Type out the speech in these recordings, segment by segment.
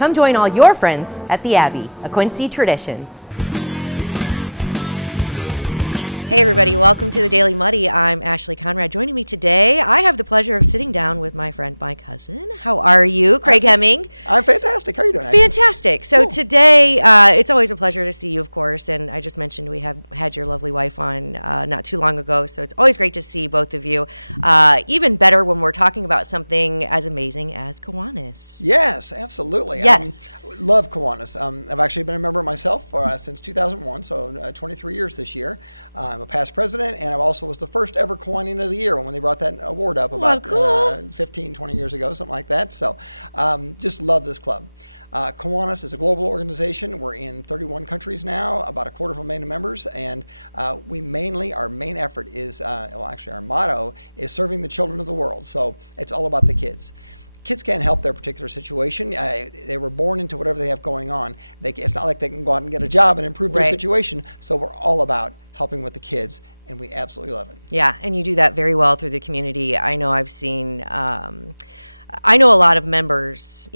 Come join all your friends at the Abbey, a Quincy tradition. Hey everybody, welcome to the Daily Muddy. I'm Ashley Conrad. Joining me today, I have the pleasure of sitting down with my friend, my cousin. How are you, Craig Hemming? I'm fantastic. How are you doing, Ashley? Fantastic. So Cool. Today, it's always a pleasure to see you, of course, and I just mentioned we have had your lovely wife on not too long ago, so it's always great to see both of you. Even better when we're talking about something as amazing as Kiwanis. Yes, absolutely. Yes. Love Kiwanis. I've actually been a member myself since 2001, so 23 years this year. I'm a past president, and I also was the first ever Kiwanian of the Year when they brought that award up about cool. 15, 20 years ago, something like that. So just love this club. Kiwanis is a global organization. We're in 31 countries now, about a quarter of a million members, and our main effort is, our motto is serving the children of the world. So it's all about the kids. Kids can't help their particular situation. They were born into whatever they have going on. It's not like they can go out and get a job and improve their situation. So we're all about helping with the kids, and we absolutely love it. Yeah, and you do that very well through the community. I know I've seen... I know a lot of members,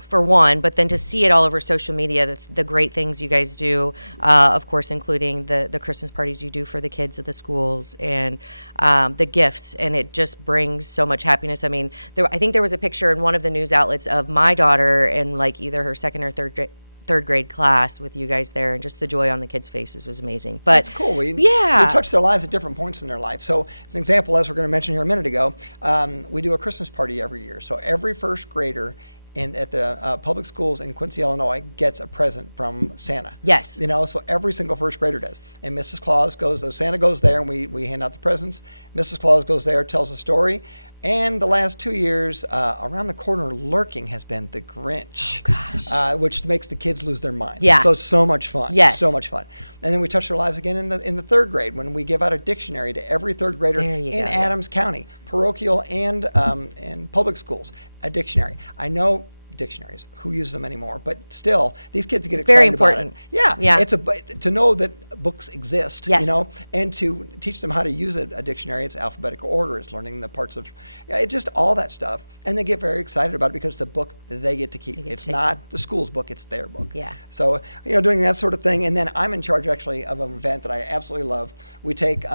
for one, but then to see it all over social media, the great things you guys do, of course, including the Christmas parties you do for the kids at the schools and the gifts, and it just brings so much happiness. I mean, I think there was a picture in one of the news outlets of my daughter in like either her second or third grade class with you guys there, and just the joy on the kids' faces was amazing. But that's cool. We touch their lives at different points in their life. So as an example, as we're going to mention here a minute ago, we do a Christmas party every year. So every first grader at the public schools in Quincy, Illinois, gets a present from Santa. Yes. So every single first grader does. And Mrs. Claus Santa goes there, and we hand out the presents. Mrs. Claus goes there, tells a story. And the last 2 years, around the corner lurking has been the Grinch. Oh, gosh. Which makes the kids lose their minds. Yeah. So much fun. Yes. So much fun. And then we touch their lives again in the third grade when we give out a dictionary to every third grader in Adams County, parochial and public schools, a dictionary. I know dictionaries, who uses them anymore, but still these kids get excited very important about it. Yeah. It's to know that books exist. Yes. And to teach them how to use a dictionary. It's alphabetical order, it's learning the parts of it's just all that stuff, and they get very excited about it because it's the book they get to keep. It's not the school's book, it's their book. So doing that sort of thing. And then I'm in charge actually of an event that I absolutely love. We take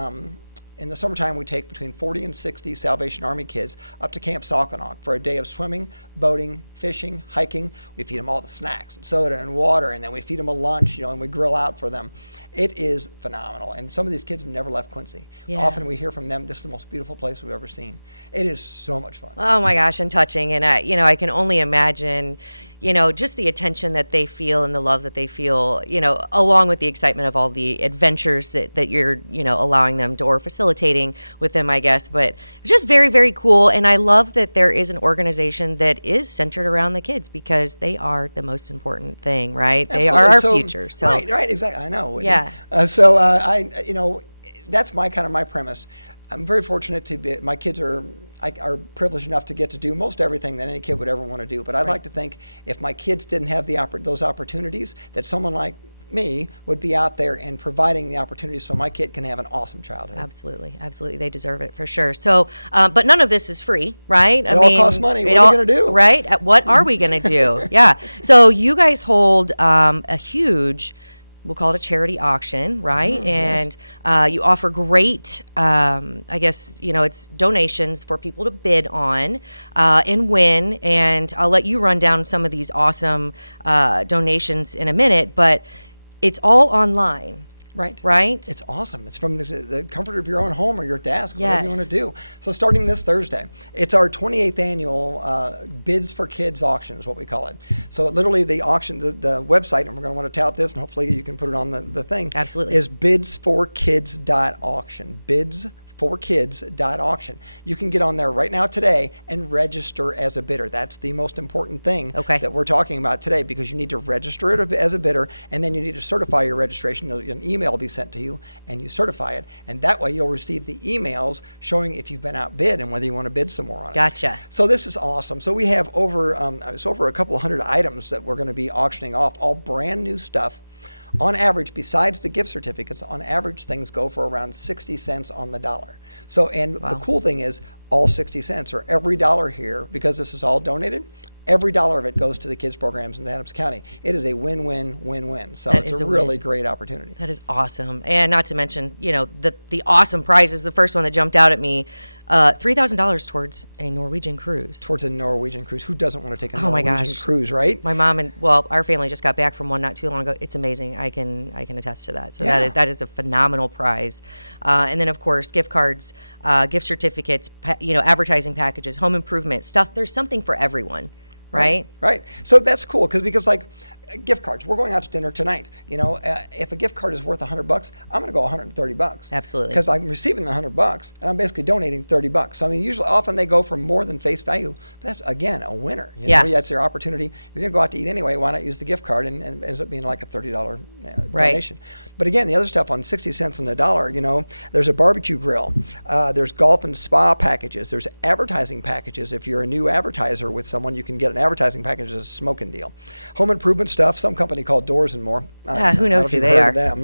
in the summertime, we take between 40 and 60 Salvation Army kids up to Camp Sauconok for a day of swimming, boating, fishing, hiking. We feed them all the snacks and soda and water, and then we feed them a lunch, and we grill out for them. It is phenomenal. And some of these kids have never left Quincy. Yeah. Often we hear from them, this is the most beautiful place we've ever seen. It is so much fun. Oh my gosh, and touching. And I can only imagine, just the attention that they feel and the love that they feel, along with the excitement of all the adventures that you're, allowing them to, or facilitating with them, I guess. But just very, very cool. And I love that there is an organization that is centered around the kids because they are the most important thing, right? Absolutely. They are our future. So. Right, exactly. I know. Yeah. That's my premise. I'm very fortunate to be. My kids are privileged enough to get to do most everything that any kid would ever want to do. But I'd like to think if my kids didn't have those opportunities, that someone like me would be out there and providing the opportunities so my kid can have an awesome childhood. Absolutely. They deserve it for sure. So, but none of this is free, right? It all costs money. What are we going to do? Right? What are we going to do? Yeah. So you guys hold a huge, we'll call it a charity auction, right? And you offer great, it's donations for people to bid on and win. And I'll let you run down some of these awesome donations in a minute, but it's all online. Right? It's awesome. It's from the comfort of your own home or your desk, whatever you want to do. So starting this Thursday, it's our 28th annual Bids for Kids auction is what we call it. So literally the auction, the website, and we're going to want to tout this, and hopefully you can put it on the thing. Absolutely. Is bidsforkids.auction. Bidsforkids.auction. You can get on there right now today and register as a bidder. That's the most important thing that we're talking about today, because you need to register it as a bidder, and then you need to certify your registration. An email will be sent to you, and you certify it, and that way you'll receive the emails showing if you've been outbid and whether you want to bid some more on it. Gotcha. So this is awesome. So we have over a couple of hundred items that we're going to be auctioning off, all brand new stuff. On average, besides the gift certificates, on average things go for around 60 cents on the dollar. So, and the cool thing is, all 60 cents or every dollar here, because this is all donated, Every dollar of it goes to the kids programs in Adams County. It is a win-win-win-win. So it's a really great opportunity. That is awesome. And not to mention, the awesome prize is the first one that jumped out at me. $3,000 towards a Norwegian cruise. Towards a Norwegian cruise. Who doesn't want to take a Norwegian cruise, right? My mom our family just got back from one not too long ago. It's amazing. I can attest to that. So that is a phenomenal prize. And then of course gift cards, gift certificates, advertising packages, home improvement stuff. There's something for everyone. Right. So that's cool because like gift cards. We're going out to dinner tonight. If a gift card is worth $100, I'm going to go $130. Absolutely. Because I'm receiving the $100 and I'm basically donating $30. So I mean, often they go for more than face value. That's again a winner. That's your opportunity. You're going to go out to eat anyway. Why not use the gift card and ends up being like a $30 donation? But again, the other stuff on 60 cents on the dollar. There's a barbecue grill. There's golf and spa packages. There's advertising packages. If you're a new advertiser with someone, you can get an advertising package as a smoking deal. Home improvement stuff. Some company called Doors and More. Who knows who they are? Them,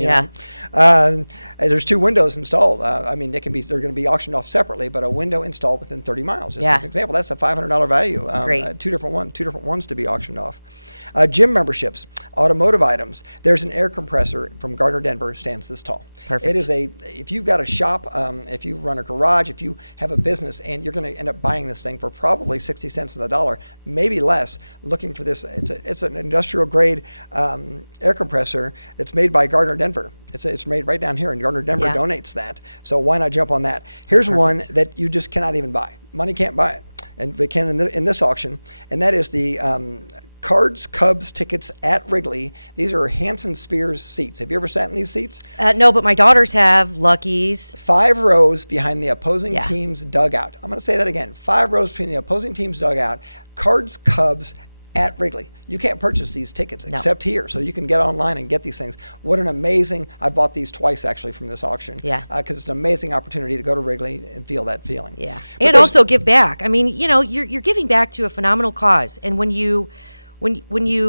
there's 2 windows installed. They're going to be auctioned off separately, but a window installed within 30 miles. Just an example. That's a $500 value. Great. Two different ones to be auctioned off. Gym memberships, automotive items. There's an air compressor from Gardner, Denver, stands this tall. Perfect. It is if you've got a shop, if you run a garage, if you have a business, and you're going to end up buying this thing for probably 60 cents on the dollar, maybe less, looking for this. It's an industrial grade air compressor that's made by Gardner, Denver. It's made right down here, and Gardner, Denver donates that. So why not jump on that? Here's one that you just cannot even buy. Money can't buy it, and they can in this auction, and that is the Cards Cubs tickets at Wrigley. These are Hanson Spears seats. Have you ever sat in these seats? No, but my daughters have. Lucky's. 5 rows behind the opposing team's dugout. I'm going to say that again. 5 rows between the opposing team's dugout. Cards Cubs at Wrigley. You can't purchase these tickets except here, so you can get online and get these things. What an amazing, I bought these twice actually from this auction. Because it's an amazing opportunity to go to Wrigley and feel that feeling. Yeah. But and also give back. I mean, you're giving back to a phenomenal cause. And when you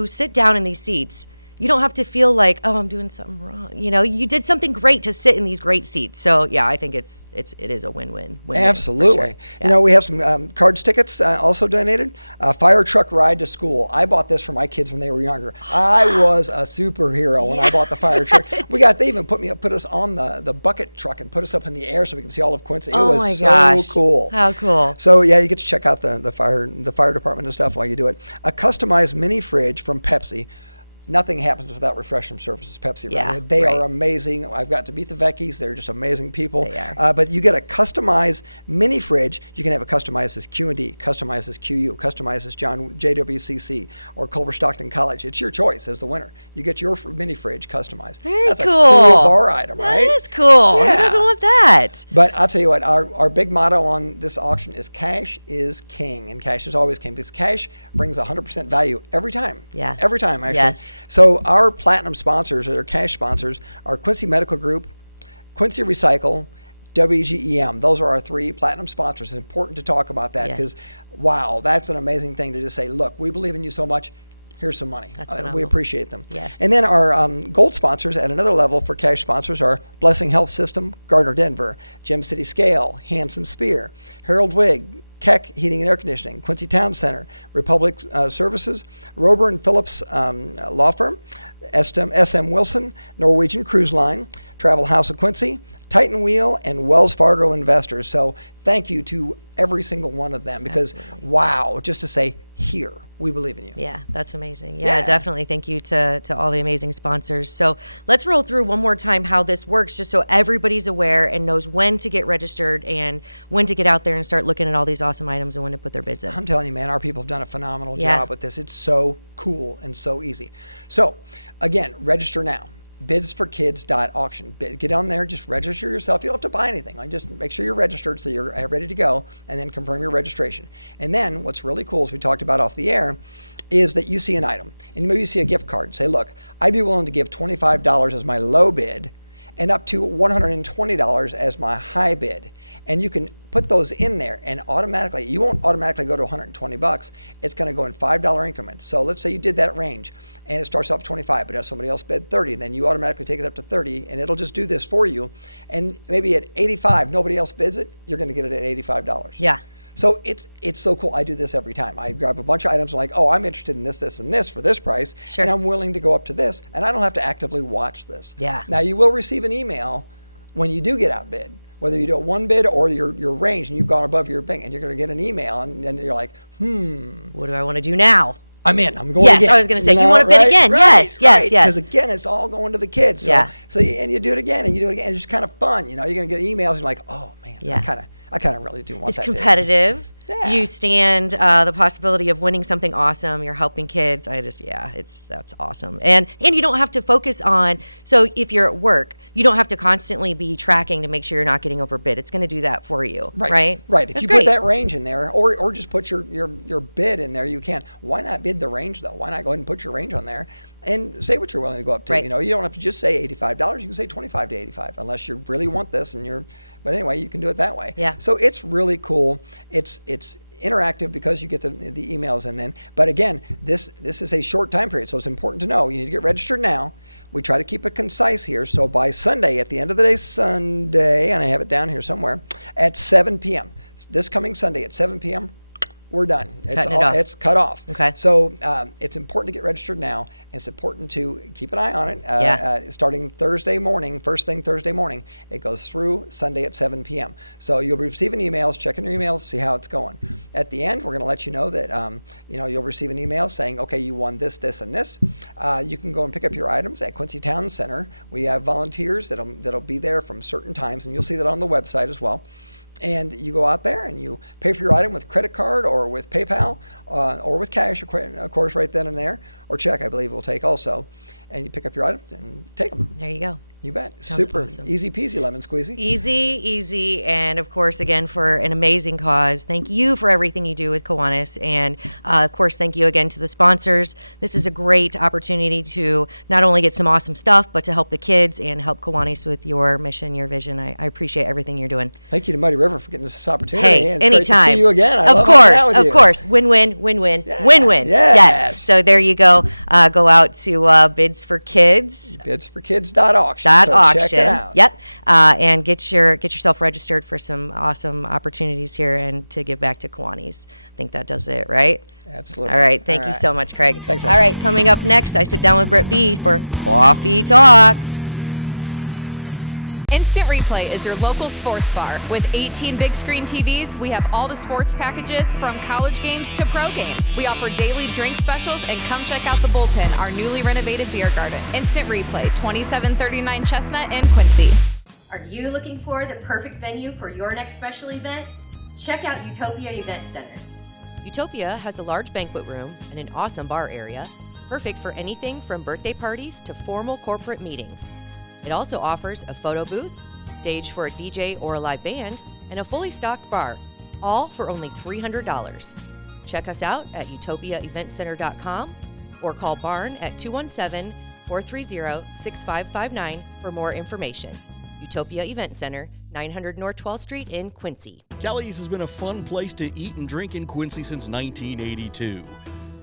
sit down in these seats, you don't have to feel like, oh, I'm doing something wrong. You did something great to sit in these great seats. So I think it is a win-win. Absolutely. Sure. Yeah. We have some Cards tickets also donated. Fire truck ride to school. I bought this for my kids when they were younger. I was a superhero when I bought the fire truck. They even put us on the bucket truck and put us up in the air so we could see all of Quincy. It was so cool. How cool. So you get to check out the fire department and stuff while you do it. A customized mini fridge from Pepsi. Nothing happens without Refreshment Services Pepsi. Right? They are amazing. I've got to meet the Vecchies. They're just amazing people. They are. But you get a customized mini fridge. You can have it customized as Q&D, customized as QU, customized as JWCC or Culver Stockton College. It's your choice as the winner. You get your mini fridge customized. That's cool. A cool bar item, right? That is cool. Yeah. Who doesn't want that? But I'll tell you what, our big motto on this auction is cash is king, and cash is always king because cash brings 100% value every time. Yeah. Every time, actually. Yes. So our platinum sponsors, or cash sponsors, are Quincy Medical Group, Quincy Recycle, WGEM. Those are our 3 platinum sponsors. It's important to talk about that because, wow, that's an amazing thing to just say, look, we believe in you so much. Here's some money. We appreciate them. Yes. And then our gold sponsors at another level for cash sponsors are Blessing Health System, Gardner, Denver, Gem City Scale, Hanson Spear, Harold Wig, Keck Heating and Air Conditioning, Quincy Town Center, Republic Services, Rober and Phillips Law Firm, SM Wilson, Norwegian Cruise Line, Travel House of Quincy, Titan Wheel, and Wells Fargo Investors. So thank you to every single one of them because, wow, just to say, here, we believe in you. Yeah, that's amazing. Yeah, definitely. Thank you to all the amazing sponsors. So let's roll through one more time how this works just so everybody's aware and knows when to get registered and when to get out there and start looking at all these awesome items and when to put their bids in. I'm telling you, man, our people have done a phenomenal job with this. It's so cool and so easy. So, again, register now. bidsforkids.auction. Get on there, just register yourself. You don't have to buy anything. Just make sure you're registered so you're ready to go, and then confirm your registration. And then what's really cool, as we talked about off the air, is that you see an item, and maybe you see a gift card. Say, look, I'd be willing to give $25 as my low bid and up to $120 as my high bid. And you can put those in there and automatically, you won't automatically go to $120. It's going to go in $5 increments. So let's say you did that range and it starts off at 25, but if somebody else bid 30, then you automatically take it up to 30 and it'll just do this for you. And maybe at 85, nobody else bids it, you're going to get it at $85. Yeah. So it's so cool. I do this every time. I grab a bunch of items. I'm like, oh, I'm interested in this, this, and this for this price, and I'm willing to go up to this, and I don't have to actively watch this. Yeah. Now you will receive an email when you do get outbid, whether you do a one bid or your range, and you've gone above your thing, and you're going to get an email, and you're like, what do I want to do now? I'm in. I'm going again. Yes, I was going to say, you want to bid again? Yes. Because again, it's all going to the kids. So you do it again, and you do it again. It's just kind of fun. You're going to get emails, and you're like, oh man, I kind of really do want that. It's competitive. Yeah. You stand the possibility of winning something awesome. You're helping kids. That's awesome. And you don't have to focus on, so if you're at work, you don't have to constantly be tracking to make sure you're not getting overbid. It's going to do that for you, right? Right. If you put that range in there, or just put your bid in there, you can. Why not bid the range, though? Why not go ahead and put your range on there and say what you're willing to go up to? Right. You don't have to just say $85. You can say $25 to $85, unless you really want this but anyway, you can do it that way. Yeah. So it's really cool. It's interactive because you get the emails in then. But again, this is a short time period, so it's important to know. You need to get registered now. We try to keep it concise here. So by Sunday, at the end of the day, Sunday, and I have it down here somewhere, at 7 p.m., this coming Sunday at 7 p.m., we're done. It's cut off. Okay. So it's important to get registered now, and it's important to keep an eye on it. Starting Thursday morning, first thing Thursday morning, it goes through Sunday at 7 p.m. So you'll be receiving emails, checking your emails, see how it's going. At the end, we're going to let you know that you'll receive an email saying, okay, you won this, this, and this. You can go and pick up your items at Quincy Town Center. We have volunteers that'll be there from certain times, and you'll see that on the website as well. And you go out there and you pay for your item with credit card or with PayPal or with cash, of course, right then and there, or check, I believe we'll take also. And you pick up your items and take them. There you go. You bet. Sounds Super awesome. Easy peasy lemon squeezy. Easy. And of course, again, for an amazing cause. Thank you for everything you do with Kiwanis. And of course, thank you again to the sponsors. This is a great opportunity to not only get some awesome stuff, but to help the kids and help Kiwanis with your mission, your vision. I appreciate everything you're doing. Thank you to Muddy River for getting us this opportunity. Hey, and anytime. Great to see you again. Of course. Win-win. Win-win. Yes. So there you go. Go out to Bids for Kids. Bidsforkids.auction. Auction. Check it out. Yep. And get yourself registered for some awesome opportunities here and to give back to Kiwanis. I think that does it, right? Absolutely. All right. Thank you so much, Craig. Thanks. All right. Coming up next, I sit down with Britt B for Coffee Talk. Instant Replay is your local sports bar. With 18 big screen TVs, we have all the sports packages from college games to pro games. We offer daily drink specials, and come check out the Bullpen, our newly renovated beer garden. Instant Replay, 2739 Chestnut in Quincy. Are you looking for the perfect venue for your next special event? Check out Utopia Event Center. Utopia has a large banquet room and an awesome bar area, perfect for anything from birthday parties to formal corporate meetings. It also offers a photo booth, stage for a DJ or a live band, and a fully stocked bar, all for only $300. Check us out at utopiaeventcenter.com or call Barn at 217-430-6559 for more information. Utopia Event Center, 900 North 12th Street in Quincy. Kelly's has been a fun place to eat and drink in Quincy since 1982.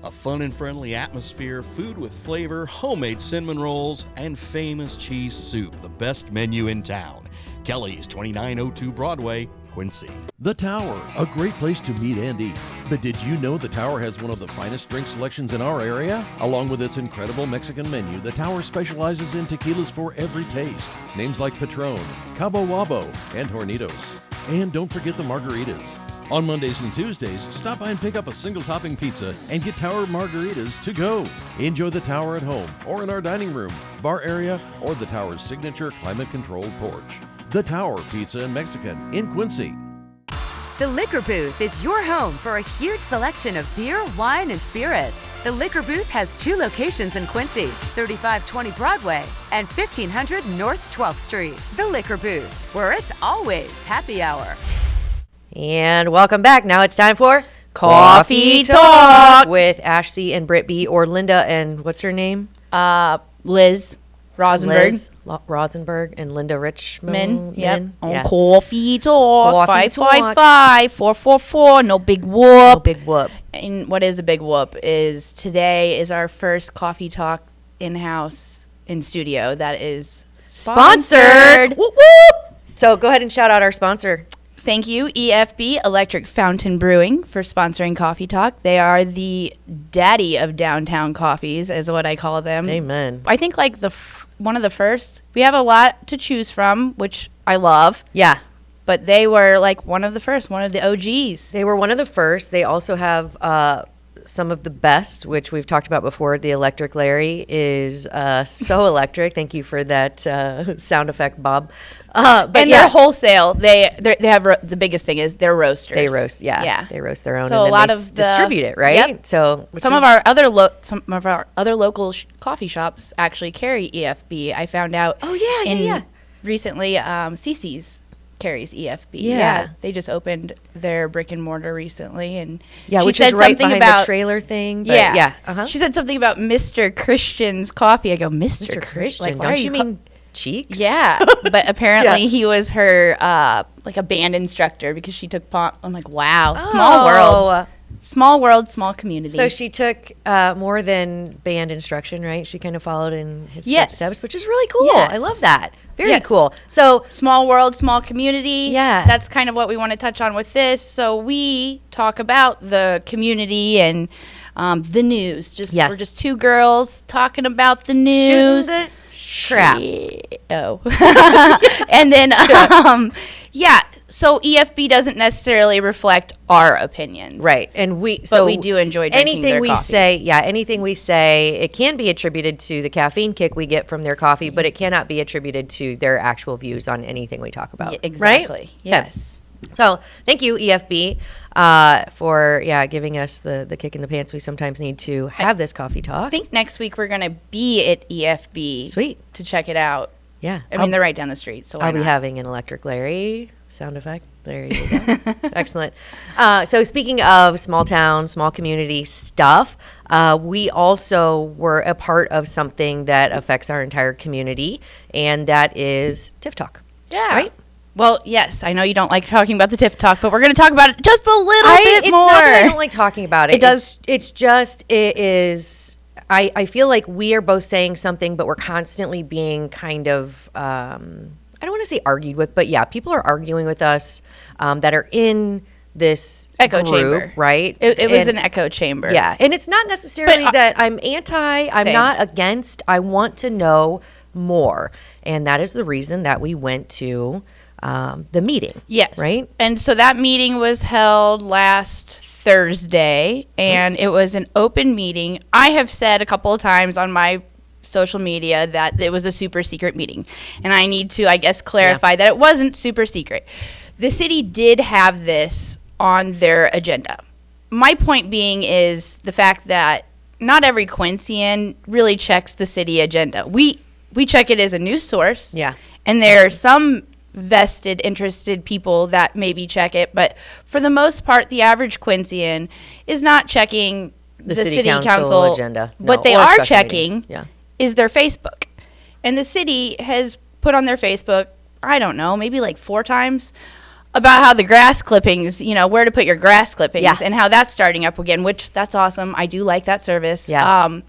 A fun and friendly atmosphere, food with flavor, homemade cinnamon rolls, and famous cheese soup, the best menu in town. Kelly's, 2902 Broadway, Quincy. The Tower, a great place to meet and eat. But did you know the Tower has one of the finest drink selections in our area? Along with its incredible Mexican menu, the Tower specializes in tequilas for every taste. Names like Patron, Cabo Wabo, and Hornitos. And don't forget the margaritas. On Mondays and Tuesdays, stop by and pick up a single topping pizza and get Tower margaritas to go. Enjoy the Tower at home or in our dining room, bar area, or the Tower's signature climate-controlled porch. The Tower Pizza and Mexican in Quincy. The Liquor Booth is your home for a huge selection of beer, wine, and spirits. The Liquor Booth has 2 locations in Quincy, 3520 Broadway and 1500 North 12th Street. The Liquor Booth, where it's always happy hour. And welcome back. Now it's time for Coffee Talk with Ashley and Britt B, or Linda and what's her name? Liz Rosenberg. Liz Rosenberg and Linda Richmond. Yep. On Yeah. Coffee Talk. Coffee 555-444. No big whoop. No big whoop. And what is a big whoop is today is our first Coffee Talk in-house in studio that is Sponsored. Whoop, whoop. So go ahead and shout out our sponsor. Thank you, EFB, Electric Fountain Brewing, for sponsoring Coffee Talk. They are the daddy of downtown coffees, is what I call them. Amen. I think like one of the first. We have a lot to choose from, which I love. Yeah. But they were like one of the first, one of the OGs. They were one of the first. They also have some of the best, which we've talked about before. The Electric Larry is so electric. Thank you for that sound effect, Bob. But and they're wholesale. They have the biggest thing is they're roasters. They roast, yeah. They roast their own, so and a lot they of distribute it, right? Yep. So some of our other local coffee shops actually carry EFB. I found out. Oh yeah. Recently, CC's carries EFB. Yeah. They just opened their brick and mortar recently, and which is right behind the trailer thing. But yeah. She said something about Mr. Christian's coffee. I go, Mr. Christian? Like, don't you mean Cheeks? Yeah, but apparently he was her like a band instructor because she took I'm like, wow, small world, small community. So she took more than band instruction, right? She kind of followed in his footsteps, which is really cool. Yes. I love that. Very cool. So small world, small community. Yeah. That's kind of what we want to touch on with this. So we talk about the community and the news. We're just two girls talking about the news. Shooting the crap. And then, so EFB doesn't necessarily reflect our opinions. Right. And we do enjoy drinking their coffee. Anything we say, it can be attributed to the caffeine kick we get from their coffee, but it cannot be attributed to their actual views on anything we talk about. Yeah, exactly. Right? Yes. Okay. So thank you, EFB, for giving us the kick in the pants we sometimes need to have this coffee talk. I think next week we're going to be at EFB. Sweet. To check it out. Yeah. I mean, they're right down the street, so I'll be having an Electric Larry sound effect. There you go. Excellent. So speaking of small town, small community stuff, we also were a part of something that affects our entire community, and that is TIF Talk. Yeah. Right? Well, yes, I know you don't like talking about the TIF Talk, but we're going to talk about it just a little bit it's more. It's not that I don't like talking about it. It is. I feel like we are both saying something, but we're constantly being kind of, I don't want to say argued with, but yeah, people are arguing with us that are in this echo group, chamber, right? It was an echo chamber. Yeah, and it's not necessarily that I'm I'm not against. I want to know more, and that is the reason that we went to the meeting. Yes. Right? And so that meeting was held last Thursday, and it was an open meeting. I have said a couple of times on my social media that it was a super secret meeting, and I need to, I guess, clarify that it wasn't super secret. The city did have this on their agenda. My point being is the fact that not every Quincyan really checks the city agenda. We check it as a news source. Yeah. And there are some vested, interested people that maybe check it, but for the most part, the average Quincyan is not checking the city council agenda. What they are checking is their Facebook. And the city has put on their Facebook, I don't know, maybe like 4 times, about how the grass clippings, where to put your grass clippings and how that's starting up again, which that's awesome. I do like that service. Yeah.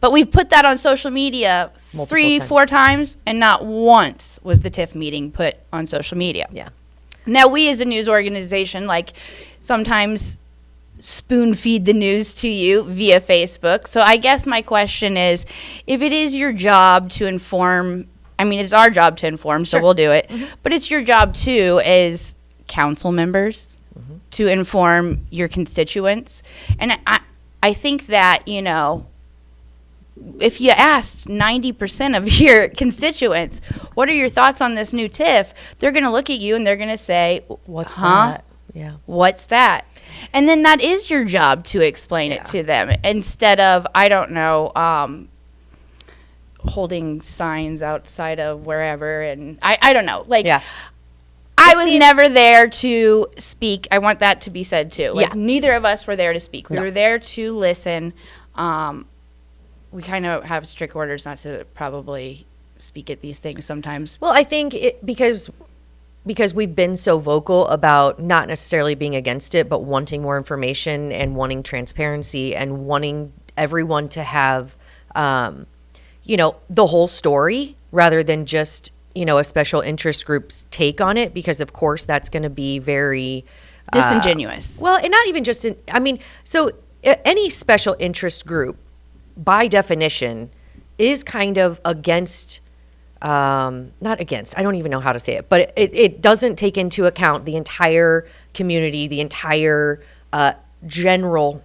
But we've put that on social media 3-4 times, and not once was the TIF meeting put on social media. Yeah. Now, we as a news organization, sometimes spoon feed the news to you via Facebook. So I guess my question is, if it is your job to inform, it's our job to inform, so we'll do it. Mm-hmm. But it's your job, too, as council members to inform your constituents. And I think that, if you asked 90% of your constituents, what are your thoughts on this new TIF? They're going to look at you and they're going to say, what's that? Yeah. What's that? And then that is your job to explain it to them instead of, I don't know, holding signs outside of wherever. And I don't know. I was never there to speak. I want that to be said too. Neither of us were there to speak. We were there to listen. We kind of have strict orders not to probably speak at these things sometimes. Well, I think because we've been so vocal about not necessarily being against it, but wanting more information and wanting transparency and wanting everyone to have, the whole story rather than just a special interest group's take on it, because of course that's going to be very disingenuous. Well, and not even just any special interest group by definition is kind of against, not against, I don't even know how to say it, but it doesn't take into account the entire community, the entire general,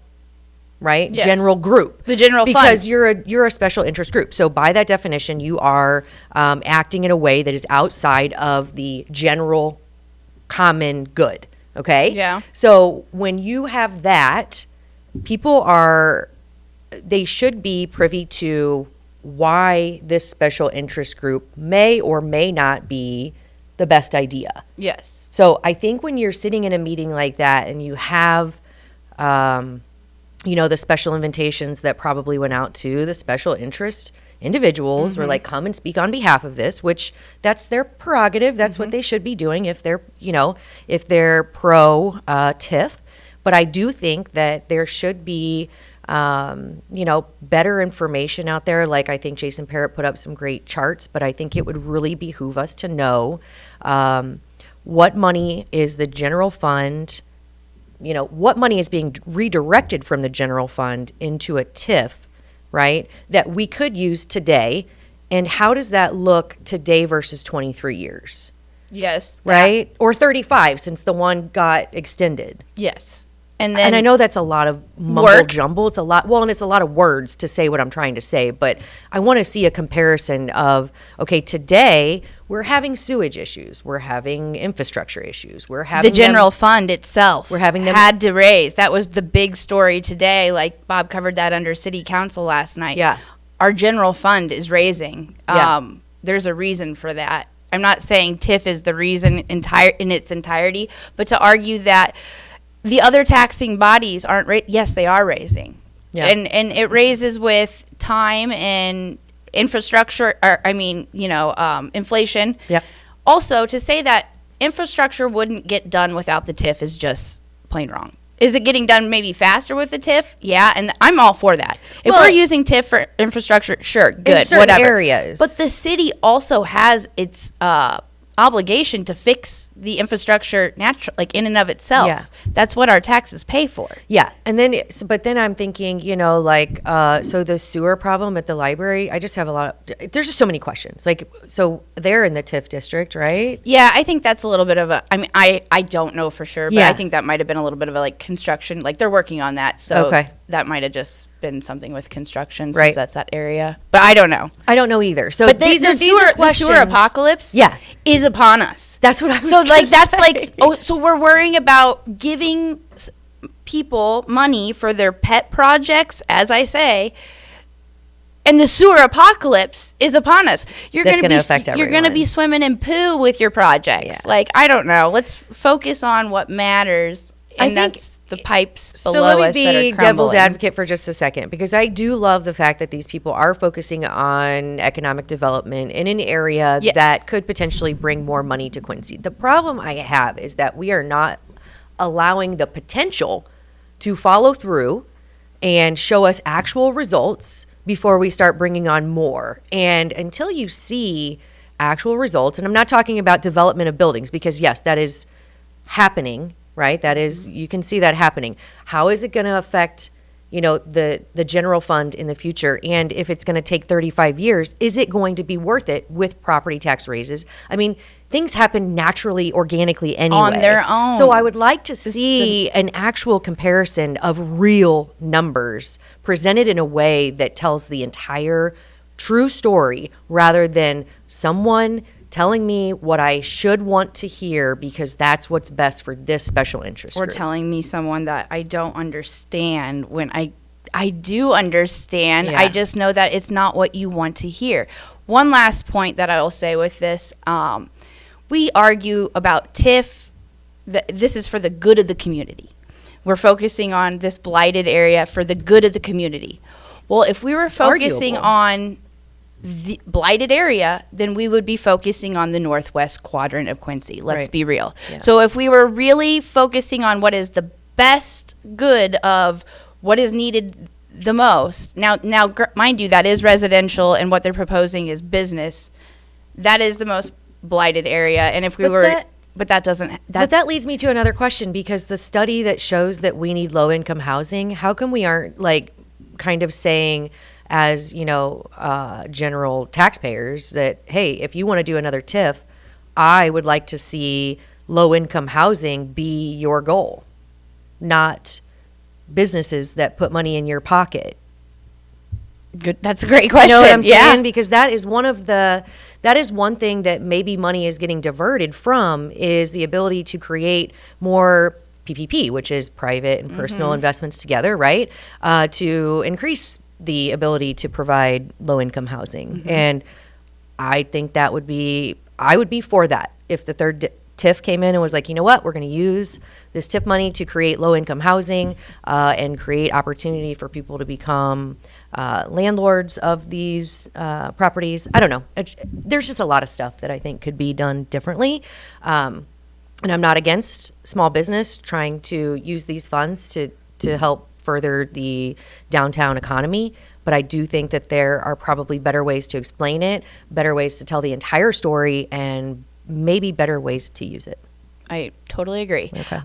right? Yes. General group. The general fund. Because you're a special interest group. So by that definition, you are acting in a way that is outside of the general common good. Okay? Yeah. So when you have that, they should be privy to why this special interest group may or may not be the best idea. Yes. So I think when you're sitting in a meeting like that and you have, the special invitations that probably went out to the special interest individuals were like, come and speak on behalf of this, which that's their prerogative. That's what they should be doing if they're pro TIF. But I do think that there should be, better information out there. Like I think Jason Parrott put up some great charts, but I think it would really behoove us to know what money is the general fund, what money is being redirected from the general fund into a TIF, right, that we could use today, and how does that look today versus 23 years? Yes. Right? Or 35 since the one got extended. Yes. And then I know that's a lot of mumble jumble. It's a lot. Well, and it's a lot of words to say what I'm trying to say. But I want to see a comparison of, okay, today we're having sewage issues. We're having infrastructure issues. We're having the general fund itself. We're having them had to raise. That was the big story today. Like Bob covered that under City Council last night. Yeah. Our general fund is raising. Yeah. There's a reason for that. I'm not saying TIF is the reason in its entirety, but to argue that the other taxing bodies aren't yes, they are raising. Yeah. And it raises with time and infrastructure, inflation. Yeah. Also, to say that infrastructure wouldn't get done without the TIF is just plain wrong. Is it getting done maybe faster with the TIF? Yeah, and I'm all for that. If we're using TIF for infrastructure, sure, good, in certain whatever. areas. But the city also has its obligation to fix the infrastructure in and of itself. Yeah. That's what our taxes pay for. Yeah. And then, but then I'm thinking, so the sewer problem at the library, I just have there's just so many questions. So they're in the TIF district, right? Yeah, I think that's a little bit of I don't know for sure, but Yeah. I think that might have been a little bit of a construction, they're working on that. So Okay. that might have just been something with construction since Right. that's that area. But I don't know. I don't know either. So But these are the questions. sewer apocalypse Yeah. is upon us. That's what I was So gonna that's say. so we're worrying about giving people money for their pet projects, as I say, and the sewer apocalypse is upon us. That's gonna affect You're going to be everyone. swimming in poo with your projects. Yeah. I don't know. Let's focus on what matters, and think- that's the pipes So below let me us that are be crumbling. devil's advocate for just a second, because I do love the fact that these people are focusing on economic development in an area Yes. that could potentially bring more money to Quincy. The problem I have is that we are not allowing the potential to follow through and show us actual results before we start bringing on more. And until you see actual results, and I'm not talking about development of buildings, because yes, that is happening, right? That is, you can see that happening. How is it going to affect, the general fund in the future? And if it's going to take 35 years, is it going to be worth it with property tax raises? I mean, things happen naturally, organically anyway. On their own. So I would like to see an actual comparison of real numbers presented in a way that tells the entire true story, rather than someone telling me what I should want to hear because that's what's best for this special interest Or group. telling me someone that I don't understand when I do understand. Yeah. I just know that it's not what you want to hear. One last point that I will say with this, we argue about TIF. This is for the good of the community. We're focusing on this blighted area for the good of the community. Well, if we were focusing arguable. on the blighted area, then we would be focusing on the northwest quadrant of Quincy. Let's Right. be real. Yeah. So if we were really focusing on what is the best good of what is needed the most, now, mind you, that is residential, and what they're proposing is business that is the most blighted area. And if we but that leads me to another question, because the study that shows that we need low income housing, how come we aren't like kind of saying as, general taxpayers that, hey, if you want to do another TIF, I would like to see low income housing be your goal, not businesses that put money in your pocket. Good. That's a great question. You know what I'm saying? Because that is one thing that maybe money is getting diverted from, is the ability to create more PPP, which is private and personal investments together, right? To increase the ability to provide low income housing. And I think I would be for that. If the third TIF came in and was like, you know what, we're going to use this TIF money to create low income housing and create opportunity for people to become landlords of these properties. I don't know. There's just a lot of stuff that I think could be done differently. And I'm not against small business trying to use these funds to help further the downtown economy. But I do think that there are probably better ways to explain it, better ways to tell the entire story, and maybe better ways to use it. I totally agree. Okay.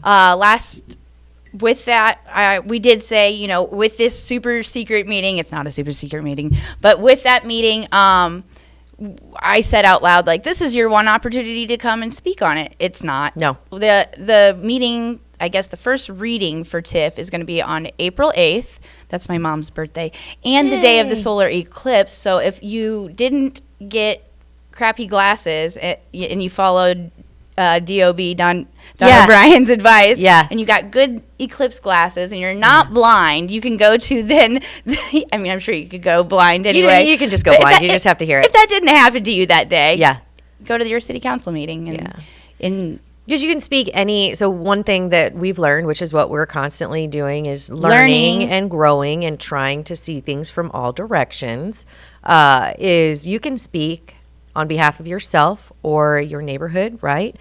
With that, we did say, with this super secret meeting, it's not a super secret meeting, but with that meeting, I said out loud, like, this is your one opportunity to come and speak on it. It's not. No. The meeting, I guess the first reading for TIF is going to be on April 8th. That's my mom's birthday. And the day of the solar eclipse. So if you didn't get crappy glasses and you followed DOB, Don O'Brien's advice, and you got good eclipse glasses and you're not blind, you can go to I'm sure you could go blind anyway. You can just go blind. You just have to hear it. If that didn't happen to you that day, go to your city council meeting. Because you can speak so one thing that we've learned, which is what we're constantly doing, is learning and growing and trying to see things from all directions, is you can speak on behalf of yourself or your neighborhood, right?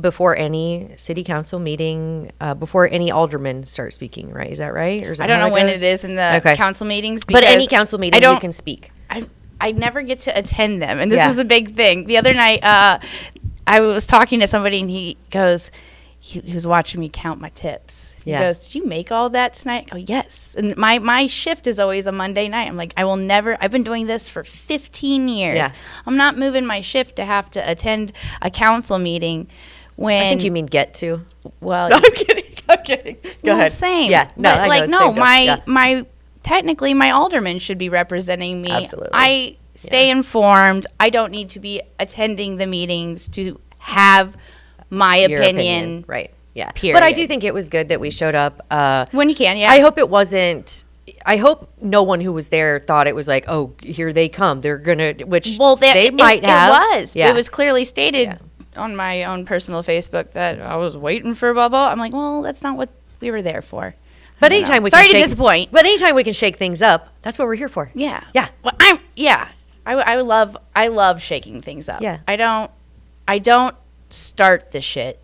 Before any city council meeting, before any aldermen start speaking, right? Is that right? Or is that I don't know when it is in the council meetings. But any council meeting, you can speak. I never get to attend them, and this was a big thing. The other night, I was talking to somebody, and he goes, he was watching me count my tips. He goes, did you make all that tonight? I go, yes. And my shift is always a Monday night. I'm like, I've been doing this for 15 years. Yeah. I'm not moving my shift to have to attend a council meeting when. I think you mean get to. Well. No, I'm kidding. Go ahead. Same. Yeah. No, but technically my alderman should be representing me. Absolutely. I stay informed. I don't need to be attending the meetings to have my opinion. Right. Yeah. Period. But I do think it was good that we showed up. When you can, yeah. I hope no one who was there thought it was like, oh, here they come. They're going to, they might have. It was. Yeah. It was clearly stated on my own personal Facebook that I was waiting for blah, blah. I'm like, well, that's not what we were there for. But anytime we can disappoint. But anytime we can shake things up, that's what we're here for. Yeah. Yeah. Well, I love shaking things up. Yeah. I don't start the shit.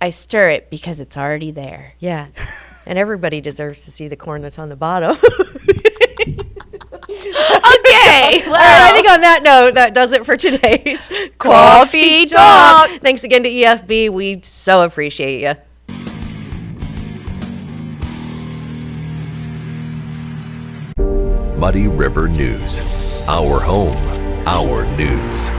I stir it because it's already there. Yeah. And everybody deserves to see the corn that's on the bottom. Okay. Well, I think on that note, that does it for today's Coffee Talk. Thanks again to EFB. We so appreciate you. Muddy River News. Our home, our news.